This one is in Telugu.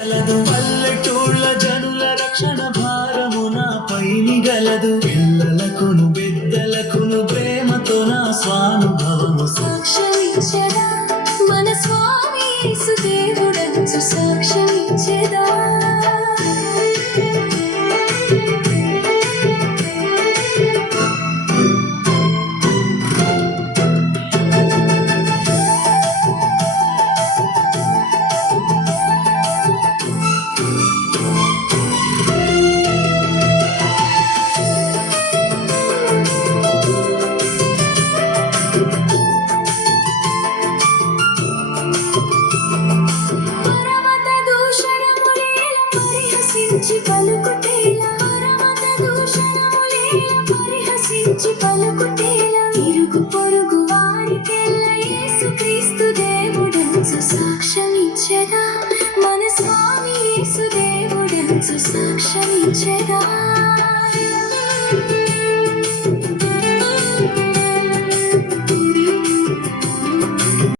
పల్లెటూళ్ళ జనుల రక్షణ భారము నా పైని గలదు. పిల్లలకును పెద్దలకును ప్రేమతో నా స్వానుభవము సాక్ష్యమిచ్చదా మన స్వామి యేసు దేవుడంచు సాక్ష్యమిచ్చదా. ఇరుగు పొరుగు వారికెల్లా యేసుక్రీస్తు దేవుడంచు సాక్ష్యమిచ్చెదా మన స్వామి యేసు దేవుడంచు సాక్ష్యమిచ్చెదా.